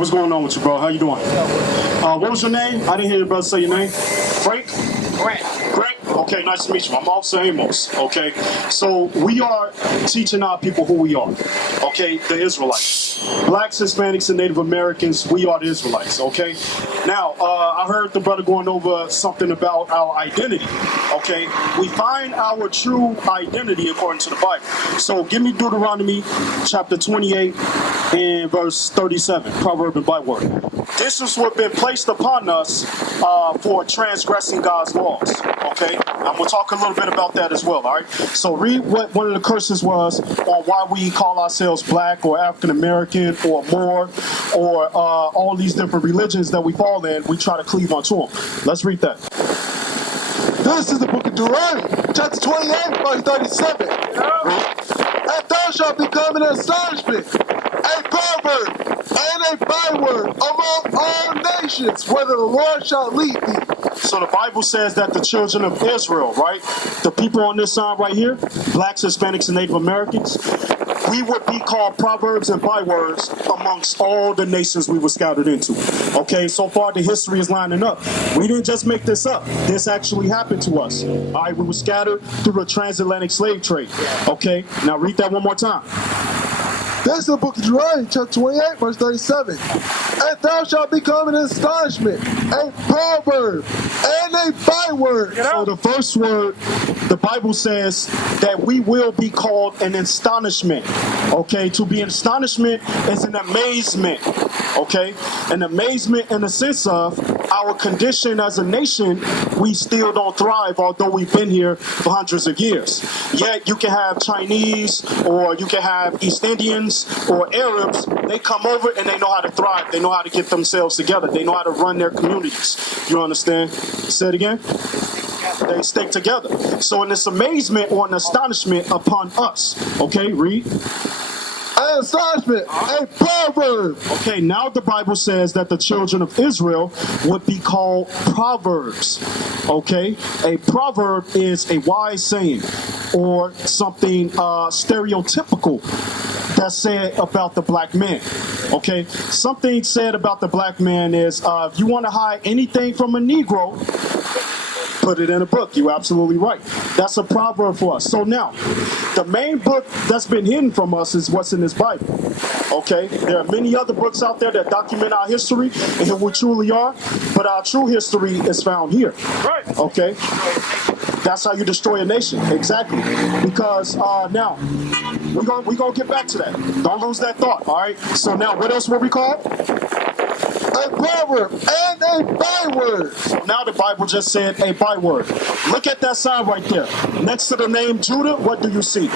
What's going on with you, bro? How you doing? What was your name? I didn't hear your brother say your name. Frank? Grant. Grant? Okay, nice to meet you. I'm Officer Amos. Okay, so we are teaching our people who we are. Okay, the Israelites. Blacks, Hispanics, and Native Americans, we are the Israelites. Okay, now I heard the brother going over something about our identity. Okay, we find our true identity according to the Bible. So give me Deuteronomy chapter 28 and verse 37, proverb and byword. This is what been placed upon us for transgressing God's laws. Okay, I'm gonna talk a little bit about that as well. All right, so read what one of the curses was on why we call ourselves black or African American or Moor or all these different religions that we fall in. We try to cleave onto them. Let's read that. This is the book of Deuteronomy, chapter 28, verse 37. And thou shalt become an astonishment, a proverb, and a byword among all nations, whether the Lord shall lead thee. So the Bible says that the children of Israel, right, the people on this side right here, blacks, Hispanics, and Native Americans, we would be called proverbs and bywords amongst all the nations we were scattered into. Okay, so far the history is lining up. We didn't just make this up. This actually happened to us. All right, we were scattered through the transatlantic slave trade. Okay, now read that one more time. This is the book of Deuteronomy, chapter 28, verse 37. And thou shalt become an astonishment, a proverb, and a byword. So the first word, the Bible says that we will be called an astonishment. Okay, to be an astonishment is an amazement. Okay, an amazement in the sense of our condition as a nation, we still don't thrive, although we've been here for hundreds of years. Yet you can have Chinese or you can have East Indians or Arabs. They come over and they know how to thrive. They know how to get themselves together. They know how to run their communities. You understand? Say it again. They stick together. So in this amazement or an astonishment upon us. Okay, read. An astonishment, a proverb. Okay, now the Bible says that the children of Israel would be called proverbs. Okay, a proverb is a wise saying or something stereotypical that's said about the black man. Okay, something said about the black man is if you want to hide anything from a Negro, put it in a book. You're absolutely right. That's a proverb for us. So now, the main book that's been hidden from us is what's in this Bible. Okay? There are many other books out there that document our history and who we truly are, but our true history is found here. Right. Okay? That's how you destroy a nation. Exactly. Because now, we're gonna get back to that. Don't lose that thought. All right? So now, what else were we called? A proverb and a byword. So now the Bible just said a byword. Look at that sign right there. Next to the name Judah, what do you see?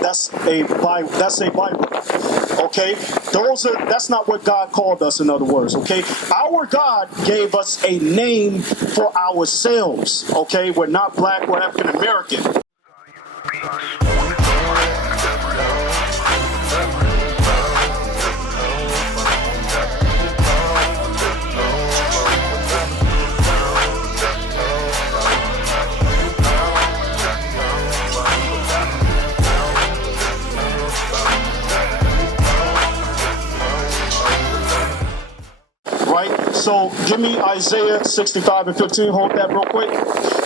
That's a byword. Okay? That's not what God called us, in other words. Okay? Our God gave us a name for ourselves. Okay? We're not black or African American. So give me Isaiah 65 and 15. Hold that real quick.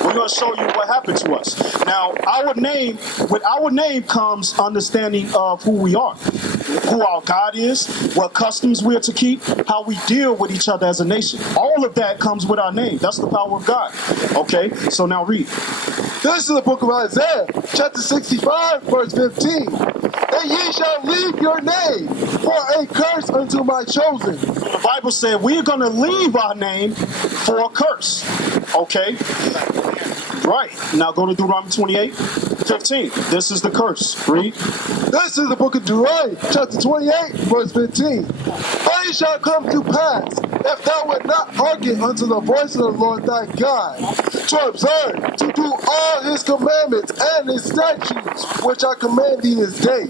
We're going to show you what happened to us. Now, with our name comes understanding of who we are, who our God is, what customs we are to keep, how we deal with each other as a nation. All of that comes with our name. That's the power of God. Okay, so now read. This is the book of Isaiah, chapter 65, verse 15. And ye shall leave your name for a curse unto my chosen. The Bible said we're going to leave our name for a curse. Okay? Right. Now go to Deuteronomy 28, 15. This is the curse. Read. This is the book of Deuteronomy, chapter 28, verse 15. But it shall come to pass, if thou wilt not hearken unto the voice of the Lord thy God, to observe, to do all his commandments and his statutes, which I command thee this day,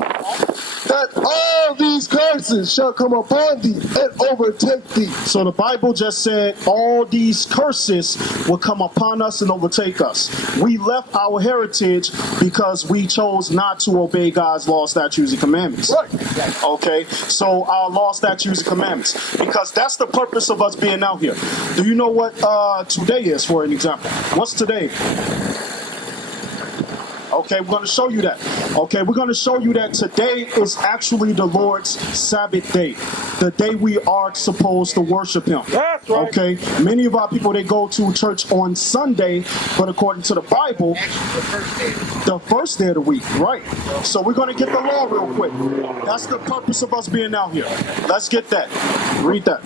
that all these curses shall come upon thee and overtake thee. So the Bible just said all these curses will come upon us and overtake us. We left our heritage because we chose not to obey God's law, statutes, and commandments. Right. Okay, so our law, statutes, and commandments, because that's the purpose of us being out here. Do you know what today is, for an example? What's today? Okay, we're going to show you that. Okay, we're going to show you that today is actually the Lord's Sabbath day, the day we are supposed to worship Him. That's right. Okay, many of our people, they go to church on Sunday, but according to the Bible, the first day of the week, right? So we're going to get the law real quick. That's the purpose of us being out here. Let's get that. Read that.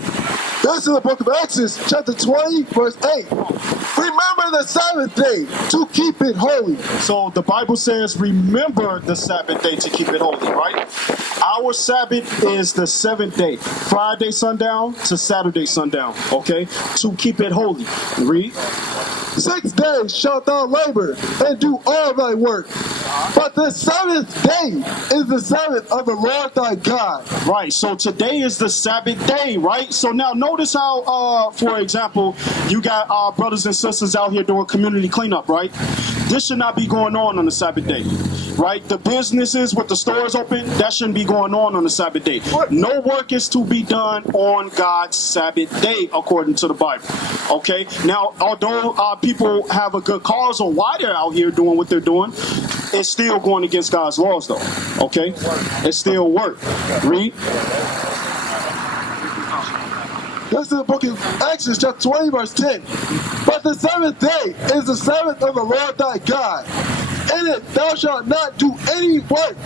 This is the book of Exodus, chapter 20, verse 8. Remember the Sabbath day to keep it holy. So the Bible says, remember the Sabbath day to keep it holy, right? Our Sabbath is the 7th day, Friday sundown to Saturday sundown, okay? To keep it holy. Read. 6 days shalt thou labor and do all thy work. But the 7th day is the Sabbath of the Lord thy God. Right, so today is the Sabbath day, right? So now notice how, for example, you got our brothers and sisters out here doing community cleanup, right? This should not be going on the Sabbath day, right? The businesses with the stores open, that shouldn't be going on the Sabbath day. No work is to be done on God's Sabbath day, according to the Bible, okay? Now, although people have a good cause on why they're out here doing what they're doing, it's still going against God's laws, though, okay? It's still work. Read. This is the book of Exodus, chapter 20, verse 10. But the 7th day is the Sabbath of the Lord thy God. In it thou shalt not do any work,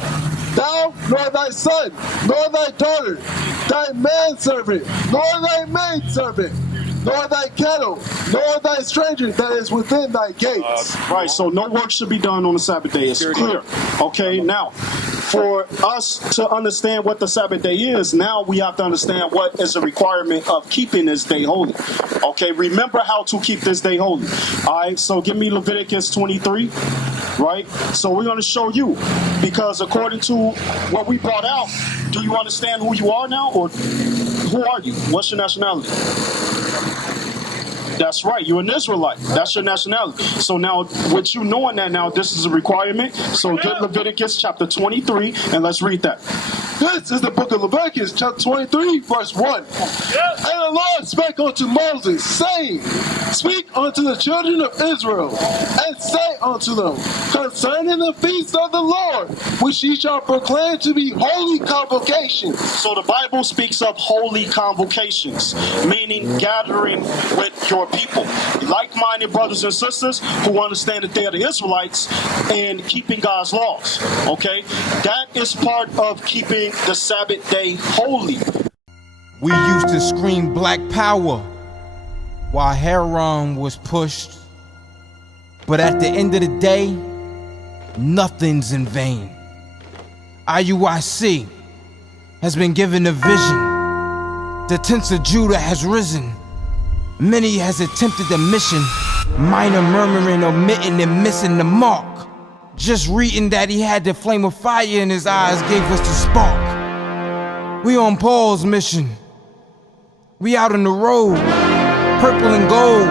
thou, nor thy son, nor thy daughter, thy manservant, nor thy maidservant, nor thy cattle, nor thy stranger that is within thy gates. Right, so no work should be done on the Sabbath day. It's clear. Okay, now, for us to understand what the Sabbath day is, now we have to understand what is the requirement of keeping this day holy. Okay, remember how to keep this day holy. All right, so give me Leviticus 23, right? So we're going to show you, because according to what we brought out, do you understand who you are now, or who are you? What's your nationality? That's right, you're an Israelite. That's your nationality. So now, with you knowing that now, this is a requirement. So get Leviticus chapter 23, and let's read that. This is the book of Leviticus, chapter 23, verse 1. And the Lord spake unto Moses, saying, Speak unto the children of Israel, and say unto them, concerning the feast of the Lord, which ye shall proclaim to be holy convocations. So the Bible speaks of holy convocations, meaning gathering with your people, like-minded brothers and sisters who understand that they are the Israelites and keeping God's laws. Okay, that is part of keeping the Sabbath day holy. We used to scream black power while Heron was pushed, but at the end of the day, nothing's in vain. IUIC has been given a vision. The tents of Judah has risen. Many has attempted the mission, minor murmuring, omitting, and missing the mark. Just reading that he had the flame of fire in his eyes gave us the spark. We on Paul's mission. We out on the road, purple and gold,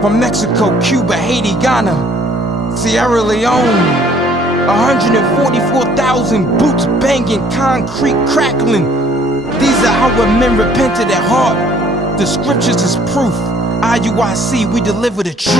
from Mexico, Cuba, Haiti, Ghana, Sierra Leone. 144,000 boots banging, concrete crackling. These are our men repented at heart. The scriptures is proof. IUIC, we deliver the truth.